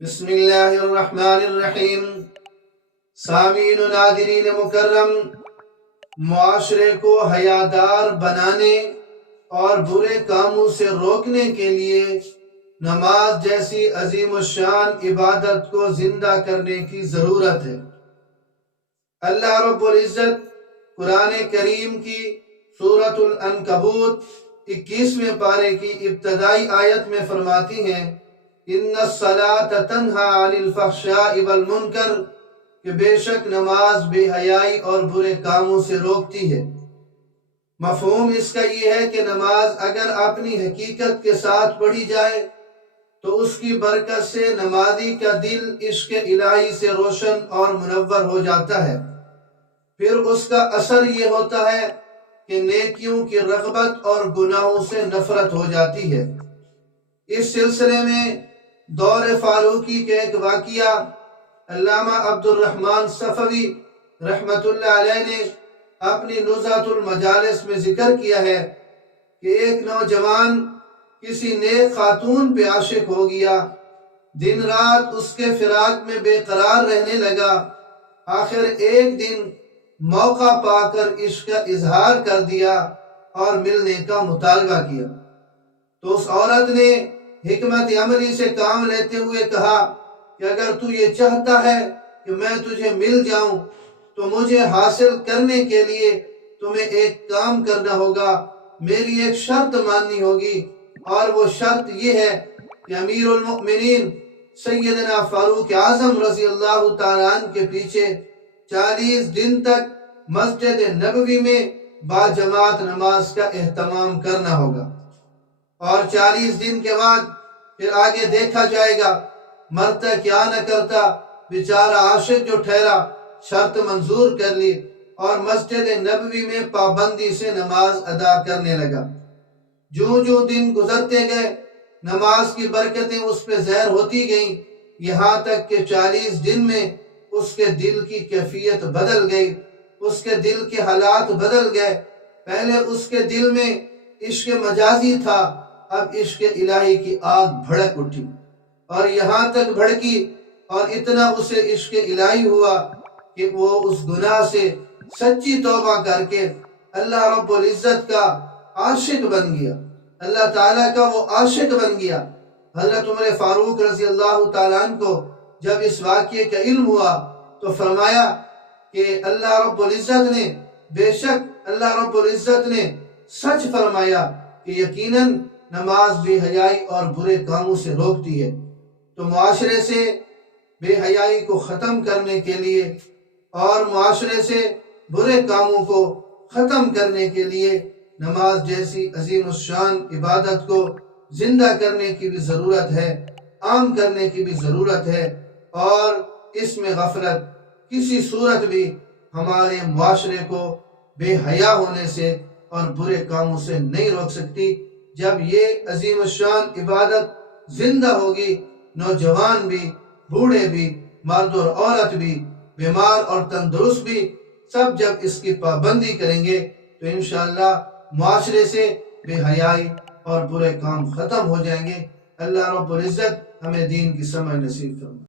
بسم اللہ الرحمن الرحیم۔ سامعین و ناظرین مکرم، معاشرے کو حیادار بنانے اور برے کاموں سے روکنے کے لیے نماز جیسی عظیم الشان عبادت کو زندہ کرنے کی ضرورت ہے۔ اللہ رب العزت قرآن کریم کی سورۃ العنکبوت 21ویں پارے کی ابتدائی آیت میں فرماتی ہیں ان الصلاۃ تنہی عن الفحشاء والمنکر، کہ بے شک نماز بے حیائی اور برے کاموں سے روکتی ہے۔ مفہوم اس کا یہ ہے کہ نماز اگر اپنی حقیقت کے ساتھ پڑھی جائے تو اس کی برکت سے نمازی کا دل عشق الہی سے روشن اور منور ہو جاتا ہے۔ پھر اس کا اثر یہ ہوتا ہے کہ نیکیوں کی رغبت اور گناہوں سے نفرت ہو جاتی ہے۔ اس سلسلے میں دور فاروقی کے ایک واقعہ علامہ عبد الرحمن صفوی رحمۃ اللہ علیہ نے اپنی نزہۃ المجالس میں ذکر کیا ہے کہ ایک نوجوان کسی نیک خاتون پہ عاشق ہو گیا، دن رات اس کے فراق میں بے قرار رہنے لگا۔ آخر ایک دن موقع پا کر عشق کا اظہار کر دیا اور ملنے کا مطالبہ کیا، تو اس عورت نے حکمت عملی سے کام لیتے ہوئے کہا کہ اگر تو یہ چاہتا ہے کہ میں تجھے مل جاؤں تو مجھے حاصل کرنے کے لیے تمہیں ایک کام کرنا ہوگا، میری ایک شرط ماننی ہوگی، اور وہ شرط یہ ہے کہ امیر المؤمنین سیدنا فاروق اعظم رضی اللہ تعالیٰ عنہ کے پیچھے 40 دن تک مسجد نبوی میں باجماعت نماز کا اہتمام کرنا ہوگا، اور 40 دن کے بعد پھر آگے دیکھا جائے گا مرتا کیا نہ کرتا۔ بیچارہ عاشق جو ٹھہرا، شرط منظور کر لی اور مسجد نبوی میں پابندی سے نماز ادا کرنے لگا۔ جو جو دن گزرتے گئے نماز کی برکتیں اس پہ ظاہر ہوتی گئیں، یہاں تک کہ 40 دن میں اس کے دل کی کیفیت بدل گئی، اس کے دل کے حالات بدل گئے۔ پہلے اس کے دل میں عشق مجازی تھا، اب عشق الہی کی آگ بھڑک اٹھی، اور یہاں تک بھڑکی اور اتنا اسے عشق الہی ہوا کہ وہ اس گناہ سے سچی توبہ کر کے اللہ رب العزت کا عاشق بن گیا، اللہ تعالیٰ کا وہ عاشق بن گیا۔ حضرت عمر فاروق رضی اللہ تعالیٰ عنہ کو جب اس واقعے کا علم ہوا تو فرمایا کہ اللہ رب العزت نے، بے شک اللہ رب العزت نے سچ فرمایا کہ یقیناً نماز بے حیائی اور برے کاموں سے روکتی ہے۔ تو معاشرے سے بے حیائی کو ختم کرنے کے لیے اور معاشرے سے برے کاموں کو ختم کرنے کے لیے نماز جیسی عظیم الشان عبادت کو زندہ کرنے کی بھی ضرورت ہے، عام کرنے کی بھی ضرورت ہے، اور اس میں غفلت کسی صورت بھی ہمارے معاشرے کو بے حیا ہونے سے اور برے کاموں سے نہیں روک سکتی۔ جب یہ عظیم الشان عبادت زندہ ہوگی، نوجوان بھی، بوڑھے بھی، مرد اور عورت بھی، بیمار اور تندرست بھی، سب جب اس کی پابندی کریں گے تو انشاءاللہ معاشرے سے بے حیائی اور برے کام ختم ہو جائیں گے۔ اللہ رب العزت ہمیں دین کی سمجھ نصیب فرمائے۔